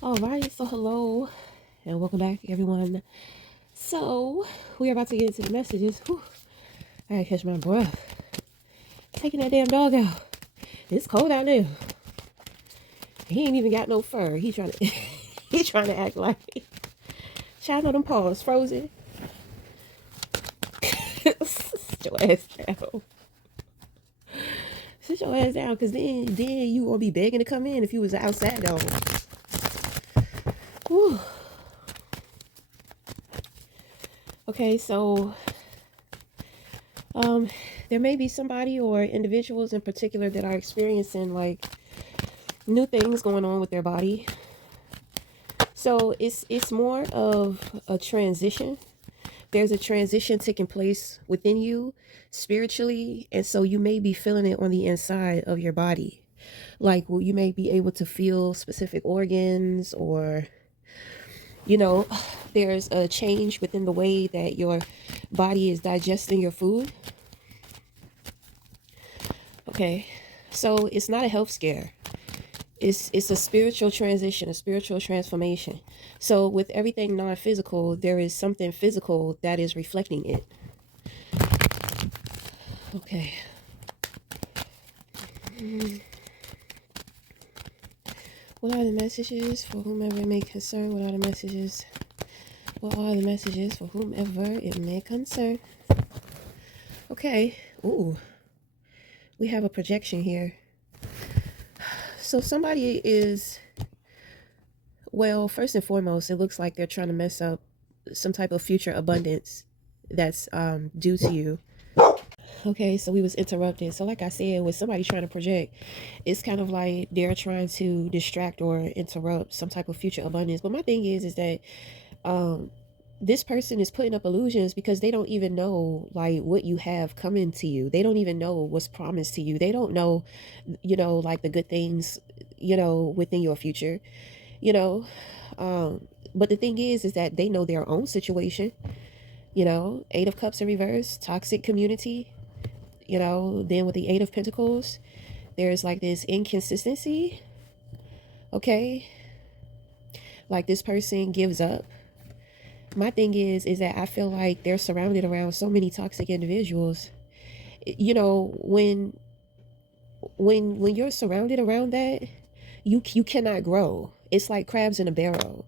All right, so hello and welcome back, everyone. So we're about to get into the messages. Whew, I gotta catch my breath. Taking that damn dog out. It's cold out there. He ain't even got no fur. He trying to, he trying to act like. Child, know them paws frozen. Sit your ass down. Sit your ass down, cause then you gonna be begging to come in if you was outside dog. Whew. Okay, so um, there may be somebody or individuals in particular that are experiencing like new things going on with their body. So it's more of a transition. There's a transition taking place within you spiritually, and so you may be feeling it on the inside of your body. Like, well, you may be able to feel specific organs, or you know, there's a change within the way that your body is digesting your food. Okay, so it's not a health scare. It's a spiritual transition, a spiritual transformation. So with everything non-physical, there is something physical that is reflecting it. Okay. What are the messages for whomever it may concern? What are the messages? What are the messages for whomever it may concern? Okay. Ooh, we have a projection here. So somebody is, well, first and foremost, it looks like they're trying to mess up some type of future abundance that's due to you. Okay, so we was interrupted. So like I said, with somebody trying to project, it's kind of like they're trying to distract or interrupt some type of future abundance. But my thing is that um this person is putting up illusions because they don't even know like what you have coming to you. They don't even know what's promised to you. They don't know, like the good things, within your future, you know. But the thing is that they know their own situation, Eight of Cups in reverse, toxic community, then with the Eight of Pentacles, there's like this inconsistency. Okay, like this person gives up. My thing is that I feel like they're surrounded around so many toxic individuals. When you're surrounded around that, you cannot grow. It's like crabs in a barrel.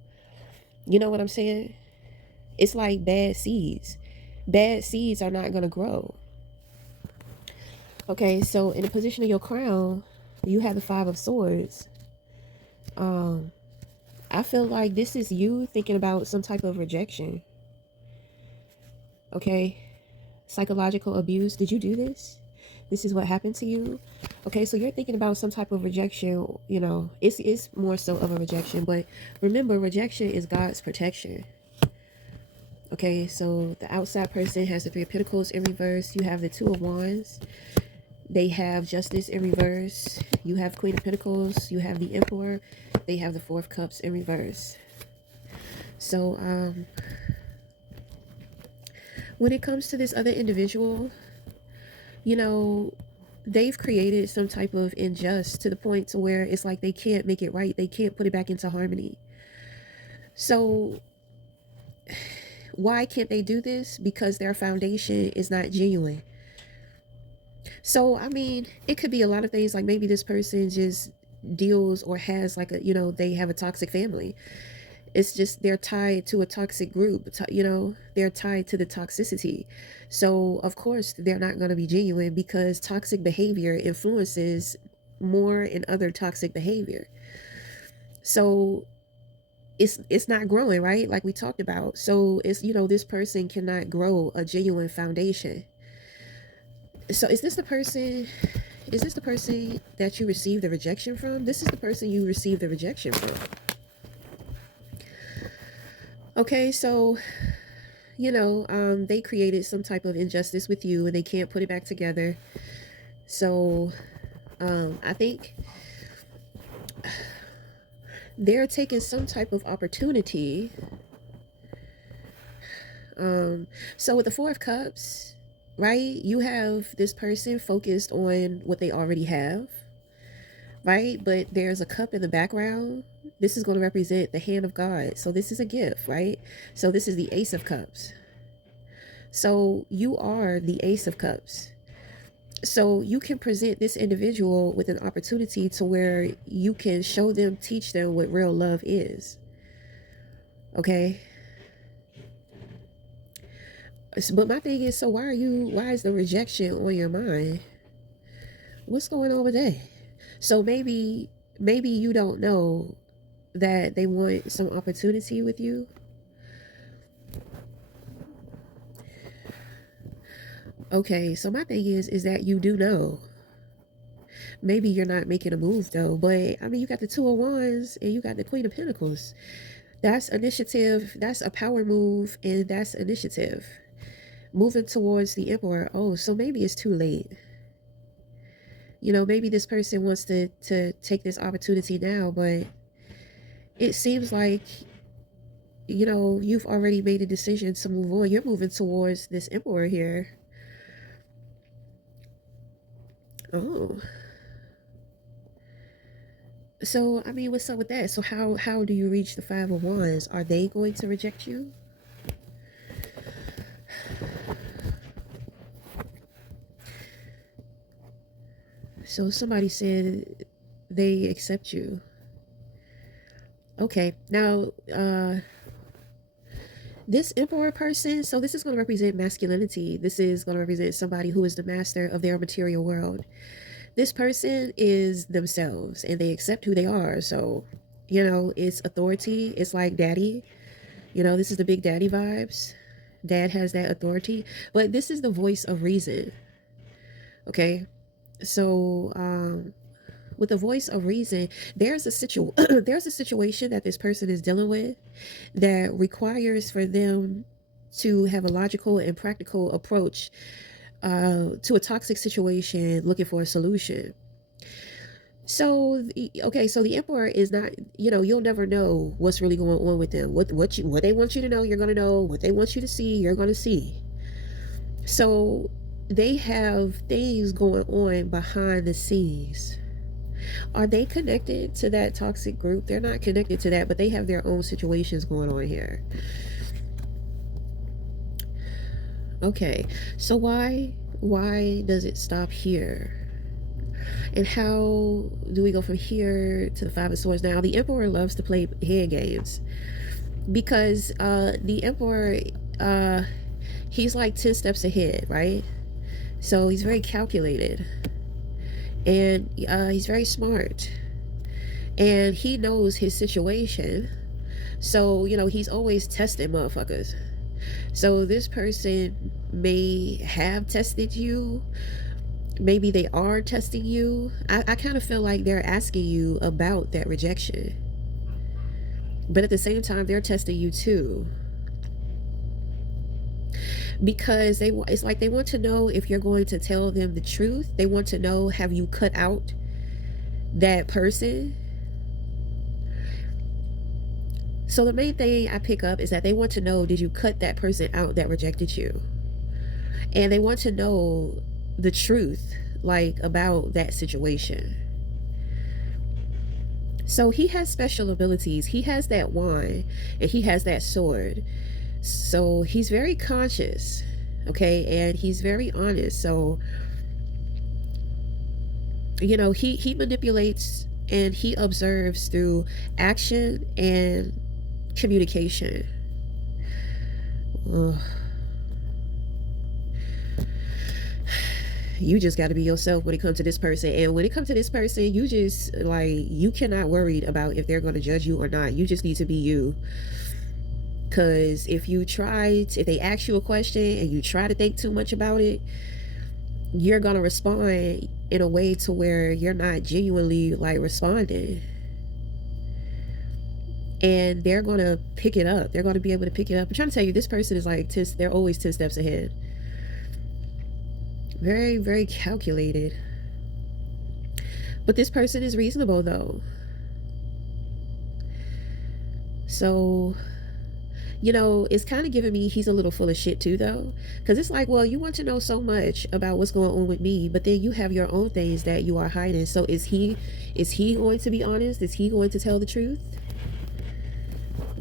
You know what I'm saying? It's like bad seeds. Bad seeds are not going to grow. Okay, so in the position of your crown, you have the Five of Swords. um I feel like this is you thinking about some type of rejection. Okay, psychological abuse. Did you do this? This is what happened to you. Okay, so you're thinking about some type of rejection. It's more so of a rejection, but remember, rejection is God's protection. Okay, so the outside person has the Three of Pentacles in reverse. You have the Two of Wands. They have Justice in reverse. You have Queen of Pentacles. You have the Emperor. They have the Four of Cups in reverse. So when it comes to this other individual, you know, they've created some type of injustice to the point to where it's like they can't make it right. They can't put it back into harmony. So why can't they do this? Because their foundation is not genuine. So I mean, it could be a lot of things. Like maybe this person just deals or has like they have a toxic family. It's just they're tied to a toxic group. They're tied to the toxicity. So of course they're not going to be genuine, because toxic behavior influences more in other toxic behavior. So it's not growing, right? Like we talked about. So it's, this person cannot grow a genuine foundation. So is this the person that you received the rejection from? This is the person you received the rejection from. Okay, so they created some type of injustice with you and they can't put it back together. So I think they're taking some type of opportunity. So with the Four of Cups, right, you have this person focused on what they already have, right? But there's a cup in the background. This is going to represent the hand of God. So this is a gift, right? So this is the Ace of Cups. So you are the Ace of Cups. So you can present this individual with an opportunity to where you can show them, teach them what real love is. Okay. But my thing is, so why is the rejection on your mind? What's going on with that? So maybe you don't know that they want some opportunity with you. Okay, so my thing is that you do know. Maybe you're not making a move though, but I mean, you got the Two of Wands and you got the Queen of Pentacles. That's initiative. That's a power move, and that's initiative. Moving towards the Emperor. Oh, so maybe it's too late. You know, maybe this person wants to take this opportunity now, but it seems like, you know, you've already made a decision to move on. You're moving towards this Emperor here. Oh. So, I mean, what's up with that? So how do you reach the Five of Wands? Are they going to reject you? So somebody said they accept you. Okay, now, this Emperor person, so this is going to represent masculinity. This is going to represent somebody who is the master of their material world. This person is themselves and they accept who they are. So, you know, it's authority. It's like daddy. You know, this is the big daddy vibes. Dad has that authority. But this is the voice of reason. Okay? So, with the voice of reason, there's a situation that this person is dealing with that requires for them to have a logical and practical approach to a toxic situation, looking for a solution. So, okay, so the Emperor is not, you know, you'll never know what's really going on with them. What they want you to know, you're going to know. What they want you to see, you're going to see. So they have things going on behind the scenes. Are they connected to that toxic group? They're not connected to that, but they have their own situations going on here. Okay, so why does it stop here? And how do we go from here to the Five of Swords? Now, the Emperor loves to play head games because the Emperor, he's like 10 steps ahead, right? So he's very calculated. And he's very smart. And he knows his situation. So, you know, he's always testing motherfuckers. So this person may have tested you. Maybe they are testing you. I kind of feel like they're asking you about that rejection. But at the same time, they're testing you too. Because it's like they want to know if you're going to tell them the truth. They want to know, have you cut out that person? So the main thing I pick up is that they want to know, did you cut that person out that rejected you? And they want to know the truth, like, about that situation. So he has special abilities. He has that wand and he has that sword. So he's very conscious, okay, and he's very honest. So, you know, he manipulates and he observes through action and communication. Ugh. You just got to be yourself when it comes to this person. And when it comes to this person, you just, like, you cannot worry about if they're going to judge you or not. You just need to be you. Because if they ask you a question and you try to think too much about it, you're going to respond in a way to where you're not genuinely, like, responding. And they're going to pick it up. They're going to be able to pick it up. I'm trying to tell you, this person is like, they're always 10 steps ahead. Very, very calculated. But this person is reasonable, though. So, you know, it's kind of giving me he's a little full of shit too, though. Because it's like, well, you want to know so much about what's going on with me, but then you have your own things that you are hiding. So is he going to be honest? Is he going to tell the truth?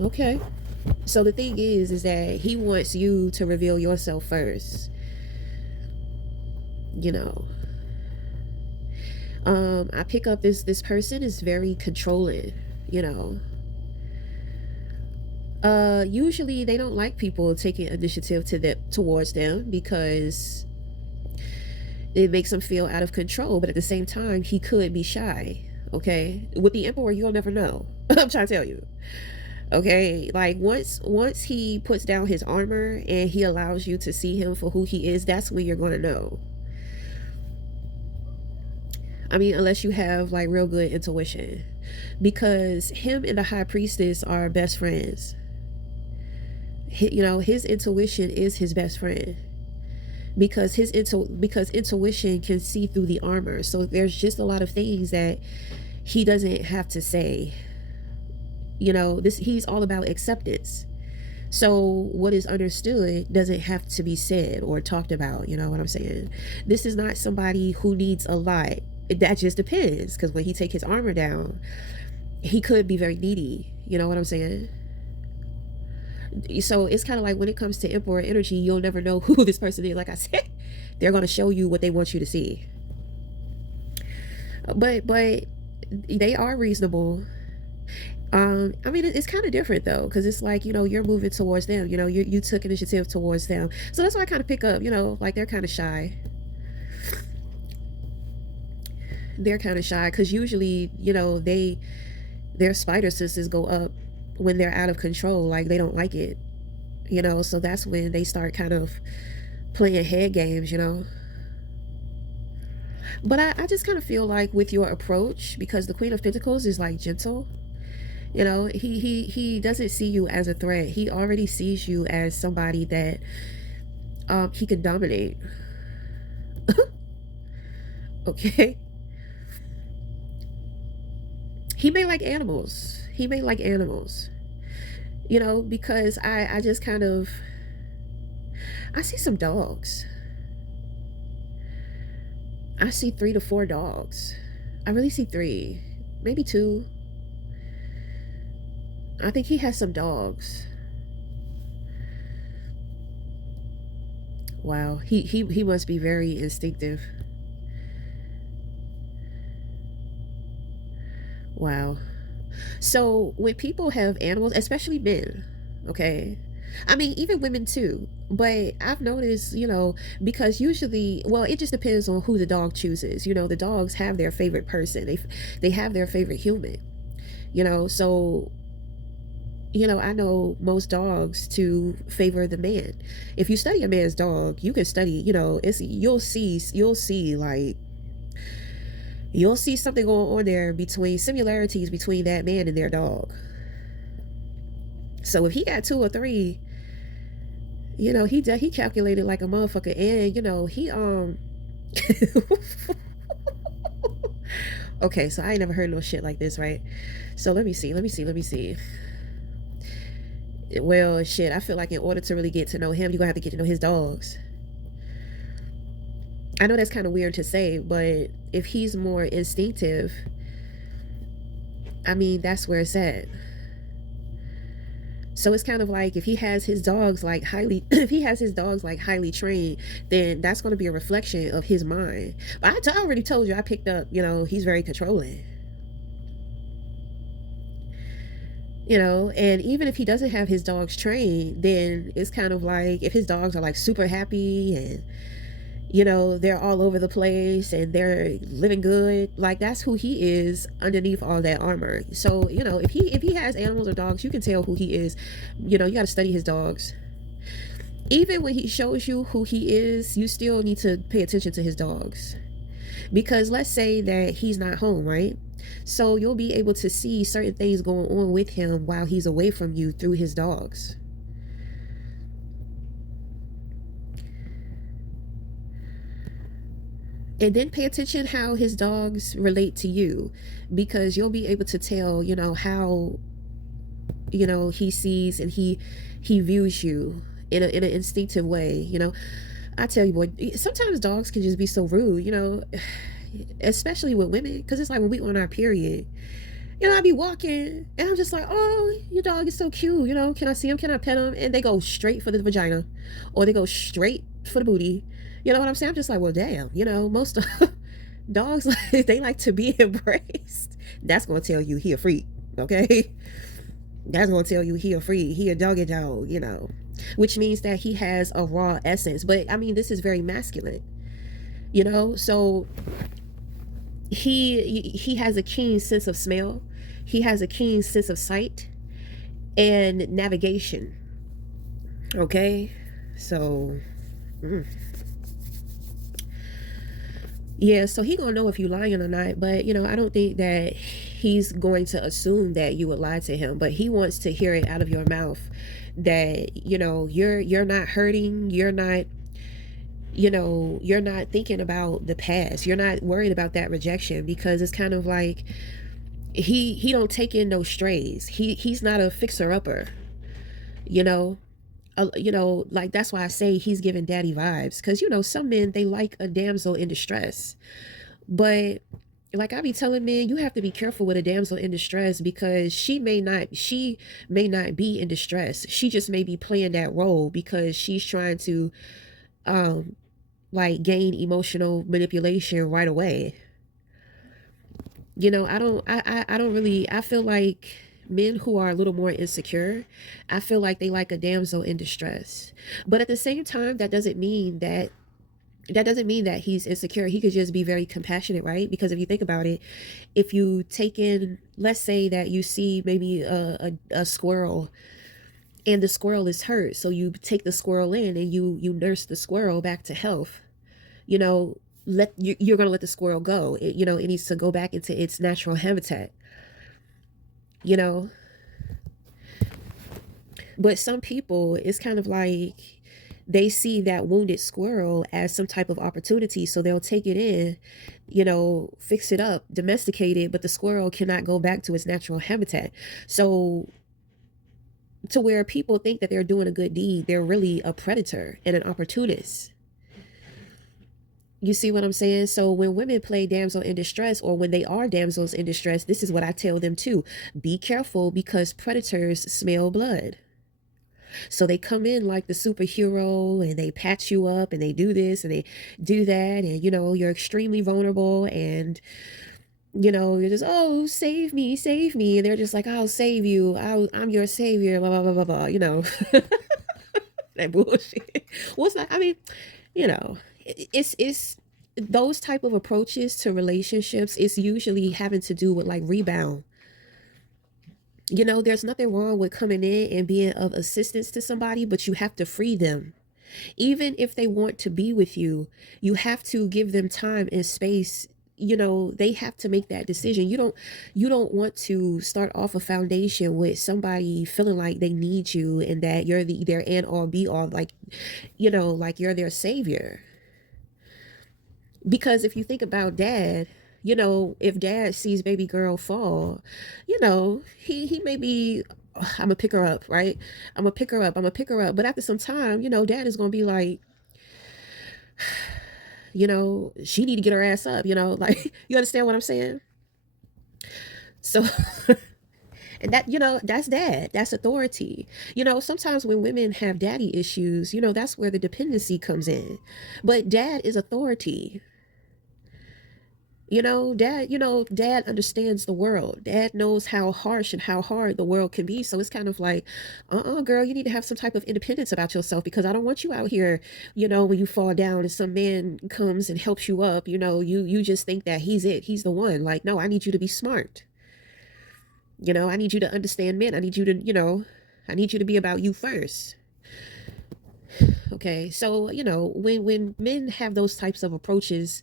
Okay. So the thing is that he wants you to reveal yourself first. You know, I pick up this person is very controlling. You know, usually they don't like people taking initiative towards them because it makes him feel out of control. But at the same time, he could be shy. Okay, with the emperor, you'll never know. I'm trying to tell you. Okay, like once he puts down his armor and he allows you to see him for who he is, that's when you're going to know. I mean, unless you have like real good intuition, because him and the high priestess are best friends. You know, his intuition is his best friend because because intuition can see through the armor. So there's just a lot of things that he doesn't have to say. You know, this he's all about acceptance. So what is understood doesn't have to be said or talked about. You know what I'm saying? This is not somebody who needs a lot. That just depends, because when he take his armor down, he could be very needy. You know what I'm saying? So it's kind of like when it comes to emperor energy, you'll never know who this person is. Like I said, they're going to show you what they want you to see. But they are reasonable. I mean, it's kind of different though, because it's like, you know, you're moving towards them. You know, you took initiative towards them, so that's why I kind of pick up. You know, like they're kind of shy. They're kind of shy because usually, you know, their spider senses go up when they're out of control. Like they don't like it, you know. So that's when they start kind of playing head games, you know. But I just kind of feel like with your approach, because the Queen of Pentacles is like gentle. You know, he doesn't see you as a threat. He already sees you as somebody that he can dominate. Okay. He may like animals. He may like animals. You know, because I just kind of I see some dogs. I see 3 to 4 dogs. I really see 3, maybe 2. I think he has some dogs. Wow, he must be very instinctive. Wow. So when people have animals, especially men, okay, I mean even women too, but I've noticed, you know, because usually, well, it just depends on who the dog chooses. You know, the dogs have their favorite person. They have their favorite human. You know, so you know, I know most dogs to favor the man. If you study a man's dog, you can study, you know, it's you'll see like you'll see something going on there between similarities between that man and their dog. So if he got 2 or 3, you know, he calculated like a motherfucker, and you know, he okay, so I ain't never heard no shit like this, right? So let me see. Well, shit, I feel like in order to really get to know him, you're gonna have to get to know his dogs. I know that's kind of weird to say, but if he's more instinctive, I mean, that's where it's at. So it's kind of like if he has his dogs like highly if he has his dogs like highly trained, then that's going to be a reflection of his mind. But I already told you, I picked up, you know, he's very controlling. You know, and even if he doesn't have his dogs trained, then it's kind of like if his dogs are like super happy and you know they're all over the place and they're living good, like that's who he is underneath all that armor. So you know, if he has animals or dogs, you can tell who he is. You know, you got to study his dogs. Even when he shows you who he is, you still need to pay attention to his dogs, because let's say that he's not home, right? So you'll be able to see certain things going on with him while he's away from you through his dogs. And then pay attention how his dogs relate to you, because you'll be able to tell, you know, how, you know, he sees and he views you in an instinctive way. You know, I tell you, boy, sometimes dogs can just be so rude, you know, especially with women, because it's like when we on our period, I be walking and I'm just like, oh, your dog is so cute. Can I see him? Can I pet him? And they go straight for the vagina or they go straight for the booty. You know what I'm saying? I'm just like, well, damn, most dogs, they like to be embraced. That's going to tell you he a freak. Okay. That's going to tell you he a freak. He a doggy dog, which means that he has a raw essence. But I mean, this is very masculine. So he has a keen sense of smell. He has a keen sense of sight and navigation. Okay, so yeah, so he gonna know if you lying or not. But I don't think that he's going to assume that you would lie to him. But he wants to hear it out of your mouth that you're not hurting. You're not thinking about the past. You're not worried about that rejection, because it's kind of like he don't take in no strays. He's not a fixer upper. You know, like that's why I say he's giving daddy vibes, because some men, they like a damsel in distress. But like I be telling men, you have to be careful with a damsel in distress, because she may not be in distress. She just may be playing that role because she's trying to um like gain emotional manipulation right away. I feel like men who are a little more insecure, I feel like they like a damsel in distress. But at the same time, that doesn't mean that he's insecure. He could just be very compassionate, right? Because if you think about it, if you take in, let's say that you see maybe a squirrel, and the squirrel is hurt, so you take the squirrel in and you nurse the squirrel back to health. you know you're going to let the squirrel go. It needs to go back into its natural habitat. you know but some people, it's kind of like they see that wounded squirrel as some type of opportunity, so they'll take it in, fix it up, domesticate it, but the squirrel cannot go back to its natural habitat. So, to where people think that they're doing a good deed, they're really a predator and an opportunist. You see what I'm saying? So when women play damsel in distress, or when they are damsels in distress, this is what I tell them too: be careful, because predators smell blood. So they come in like the superhero, and they patch you up, and they do this and they do that, and you're extremely vulnerable, and you're just, oh, save me, save me, and they're just like, I'll save you, I'm your savior, blah blah blah blah blah. That bullshit. What's that? I mean, it's those type of approaches to relationships. It's usually having to do with like rebound. There's nothing wrong with coming in and being of assistance to somebody, but you have to free them. Even if they want to be with you, you have to give them time and space. They have to make that decision. You don't want to start off a foundation with somebody feeling like they need you, and that you're their end all be all, like you're their savior. Because if you think about dad, if dad sees baby girl fall, he may be, "Oh, I'm gonna pick her up, right? I'm gonna pick her up. But after some time, dad is gonna be like, she need to get her ass up, like, you understand what I'm saying? So, and that's dad, that's authority. Sometimes when women have daddy issues, that's where the dependency comes in. But dad is authority. Dad understands the world. Dad knows how harsh and how hard the world can be. So it's kind of like, girl, you need to have some type of independence about yourself, because I don't want you out here, when you fall down and some man comes and helps you up, you just think that he's the one. Like, no, I need you to be smart. I need you to understand men. I need you to be about you first. Okay. So, when men have those types of approaches,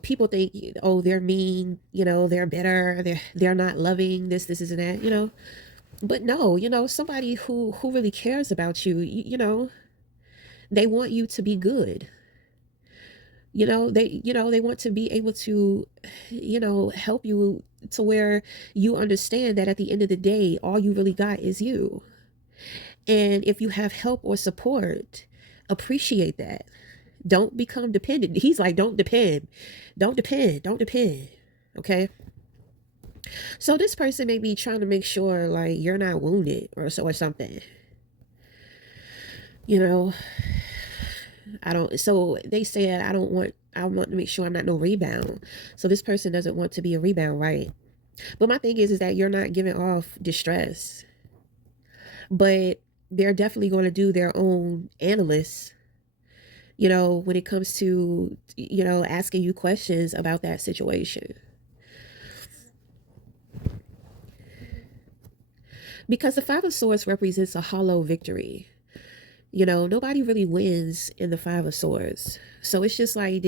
people think, oh, they're mean, they're bitter, they're not loving, this and that, but no, somebody who really cares about you, they want you to be good. They want to be able to, help you, to where you understand that at the end of the day, all you really got is you. And if you have help or support, appreciate that. Don't become dependent. He's like, don't depend. Don't depend. Don't depend. Okay. So this person may be trying to make sure like you're not wounded or so or something. You know, I don't so they said I want to make sure I'm not no rebound. So this person doesn't want to be a rebound, right? But my thing is that you're not giving off distress. But they're definitely going to do their own analysis, when it comes to, asking you questions about that situation. Because the Five of Swords represents a hollow victory. Nobody really wins in the Five of Swords. So it's just like,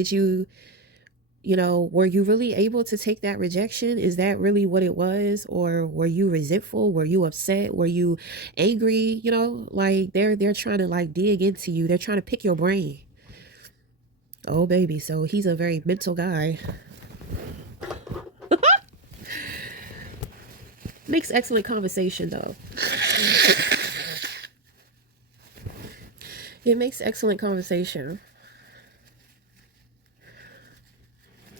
were you really able to take that rejection? Is that really what it was? Or were you resentful? Were you upset? Were you angry? Like they're trying to like dig into you. They're trying to pick your brain. Oh baby, so he's a very mental guy. Makes excellent conversation though. It makes excellent conversation.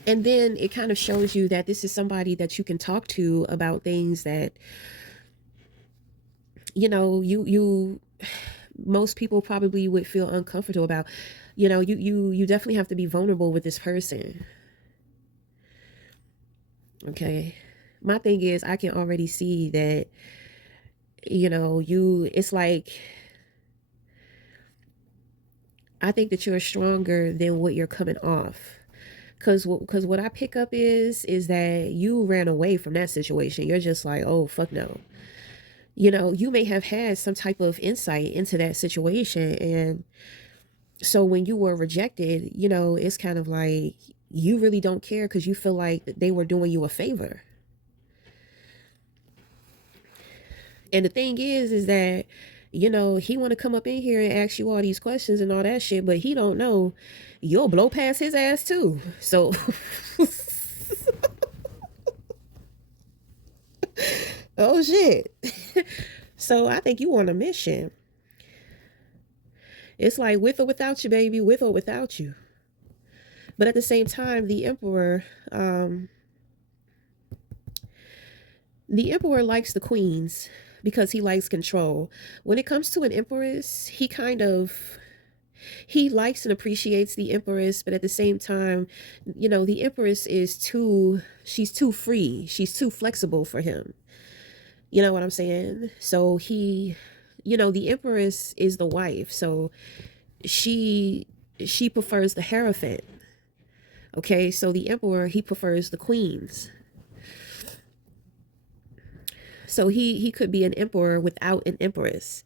And then it kind of shows you that this is somebody that you can talk to about things that, you most people probably would feel uncomfortable about. You definitely have to be vulnerable with this person. Okay. My thing is, I can already see that, it's like, I think that you're stronger than what you're coming off. Cause what I pick up is that you ran away from that situation. You're just like, oh fuck no. You may have had some type of insight into that situation, and so when you were rejected, it's kind of like you really don't care because you feel like they were doing you a favor. And the thing is that he want to come up in here and ask you all these questions and all that shit, but he don't know you'll blow past his ass too. So oh shit. So I think you on a mission. It's like with or without you, baby, with or without you. But at the same time, the emperor likes the queens because he likes control. When it comes to an empress, he likes and appreciates the empress, but at the same time, the empress she's too free. She's too flexible for him. You know what I'm saying? So the empress is the wife. So she prefers the hierophant. Okay, so the emperor, he prefers the queens. So he could be an emperor without an empress,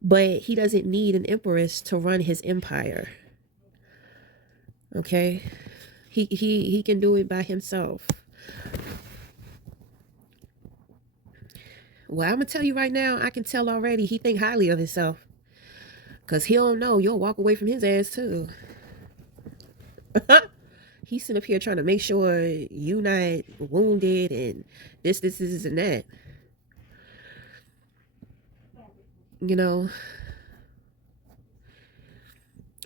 but he doesn't need an empress to run his empire. Okay, he can do it by himself. Well, I'm gonna tell you right now, I can tell already he think highly of himself, cause he don't know you'll walk away from his ass too. He's sitting up here trying to make sure you not wounded and this and that.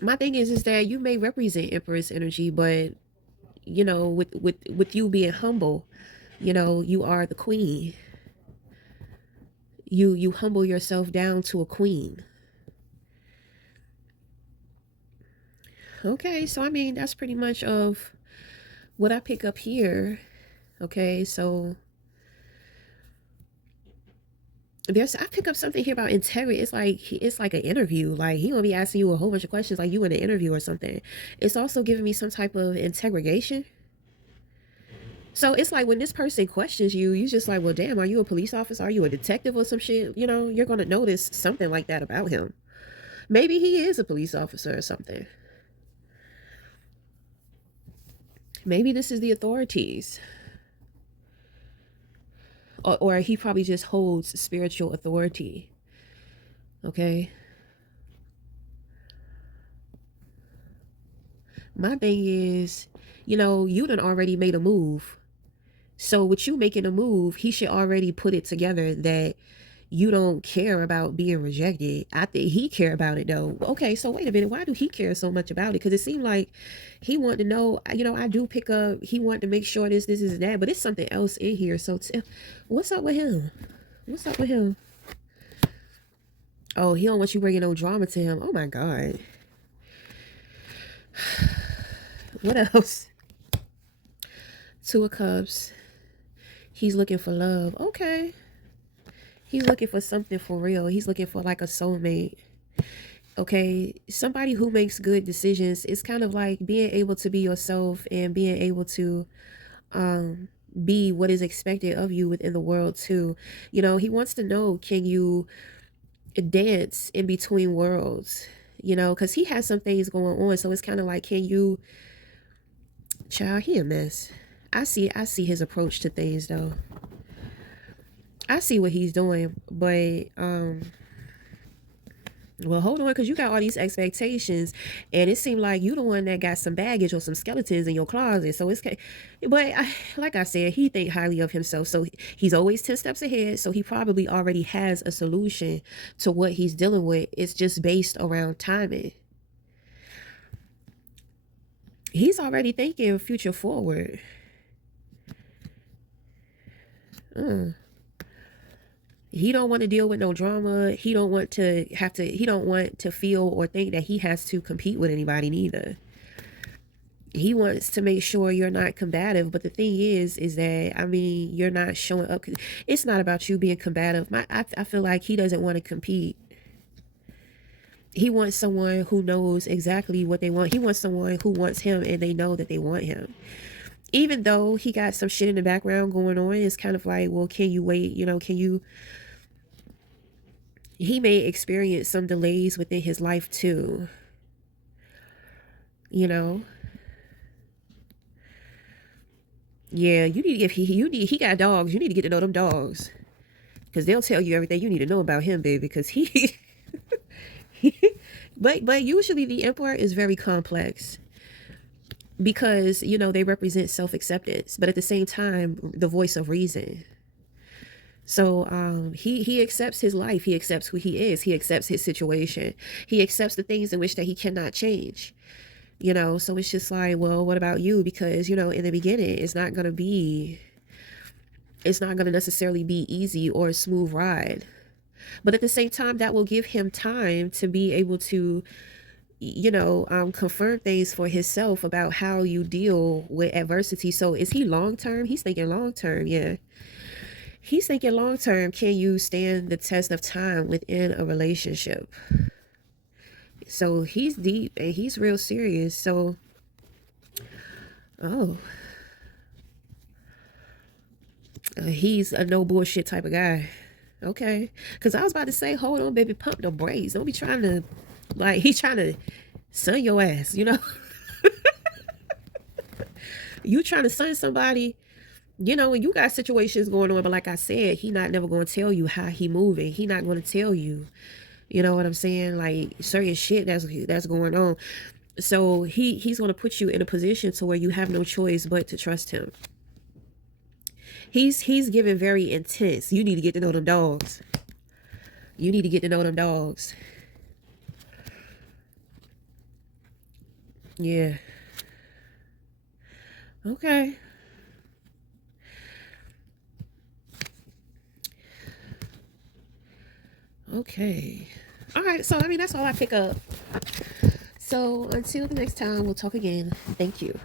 My thing is that you may represent Empress energy, but with you being humble, you are the queen. You humble yourself down to a queen. Okay, so I mean that's pretty much of what I pick up here. Okay, so I pick up something here about integrity. It's like an interview. Like he gonna be asking you a whole bunch of questions, like you in an interview or something. It's also giving me some type of interrogation. So it's like when this person questions you, you just like, well, damn, are you a police officer? Are you a detective or some shit? You're gonna notice something like that about him. Maybe he is a police officer or something. Maybe this is the authorities. Or he probably just holds spiritual authority. Okay. My thing is, you done already made a move. So with you making a move, he should already put it together that, you don't care about being rejected. I think he care about it though. Okay, so wait a minute. Why do he care so much about it? Because it seemed like he wanted to know, I do pick up, he wanted to make sure this is that, but it's something else in here. So what's up with him? What's up with him? Oh, he don't want you bringing no drama to him. Oh my God. What else? Two of Cups. He's looking for love. Okay. He's looking for something for real. He's looking for like a soulmate. Okay. Somebody who makes good decisions. It's kind of like being able to be yourself and being able to be what is expected of you within the world too. He wants to know, can you dance in between worlds? Because he has some things going on. So it's kind of like, can you, child, he a mess. I see his approach to things though. I see what he's doing, but well, hold on, because you got all these expectations, and it seemed like you the one that got some baggage or some skeletons in your closet. So but like I said, he think highly of himself, so he's always 10 steps ahead. So he probably already has a solution to what he's dealing with. It's just based around timing. He's already thinking future forward. He don't want to deal with no drama. He don't want to feel or think that he has to compete with anybody neither. He wants to make sure you're not combative. But the thing is that, you're not showing up. It's not about you being combative. I feel like he doesn't want to compete. He wants someone who knows exactly what they want. He wants someone who wants him and they know that they want him. Even though he got some shit in the background going on, it's kind of like, well, can you wait? Can you... He may experience some delays within his life too. Yeah, you need, if he got dogs, you need to get to know them dogs, because they'll tell you everything you need to know about him, baby. Because but usually the Emperor is very complex, because they represent self-acceptance, but at the same time the voice of reason. So he accepts his life. He accepts who he is. He accepts his situation. He accepts the things in which that he cannot change. So it's just like, well, what about you? Because in the beginning, it's not going to necessarily be easy or a smooth ride. But at the same time, that will give him time to be able to confirm things for himself about how you deal with adversity. So is he long term? He's thinking long term. Yeah. He's thinking long term. Can you stand the test of time within a relationship? So he's deep and he's real serious. So, he's a no bullshit type of guy. Okay. Because I was about to say, hold on, baby, pump the brakes. Don't be trying to, he's trying to sun your ass, You trying to sun somebody, and you got situations going on, but like I said, he not never going to tell you how he moving. He not going to tell you, you know what I'm saying? Like certain shit that's going on. So he's going to put you in a position to where you have no choice but to trust him. He's giving very intense. You need to get to know them dogs. You need to get to know them dogs. Yeah. Okay. Okay. All right. So, that's all I pick up. So, until the next time, we'll talk again. Thank you.